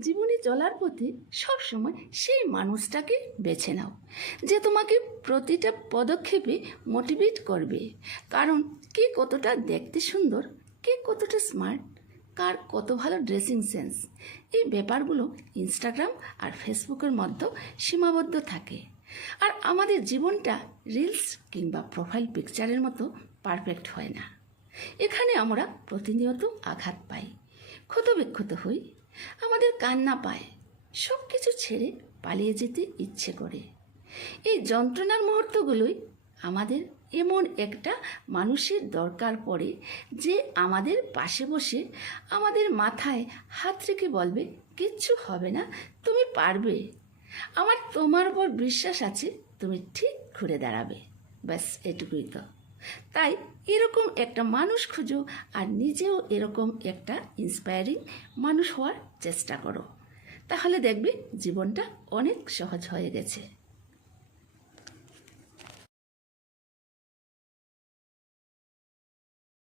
জীবনে চলার পথে সবসময় সেই মানুষটাকে বেছে নাও যে তোমাকে প্রতিটা পদক্ষেপে মোটিভেট করবে। কারণ কে কতটা দেখতে সুন্দর, কে কতটা স্মার্ট, কার কত ভালো ড্রেসিং সেন্স, এই ব্যাপারগুলো ইনস্টাগ্রাম আর ফেসবুকের মধ্যে সীমাবদ্ধ থাকে। আর আমাদের জীবনটা রিলস কিংবা প্রোফাইল পিকচারের মতো পারফেক্ট হয় না। এখানে আমরা প্রতিনিয়ত আঘাত পাই, ক্ষতবিক্ষত হই, আমাদের কান্না পায়, সব কিছু ছেড়ে পালিয়ে যেতে ইচ্ছে করে। এই যন্ত্রণার মুহূর্তগুলোই আমাদের এমন একটা মানুষের দরকার পড়ে যে আমাদের পাশে বসে আমাদের মাথায় হাত রেখে বলবে, কিচ্ছু হবে না, তুমি পারবে, আমার তোমার উপর বিশ্বাস আছে, তুমি ঠিক ঘুরে দাঁড়াবে। ব্যাস এটুকুই তো। তাই এরকম একটা মানুষ খুঁজো আর নিজেও এরকম একটা ইন্সপায়ারিং মানুষ হওয়ার চেষ্টা করো। তাহলে দেখবে জীবনটা অনেক সহজ হয়ে গেছে।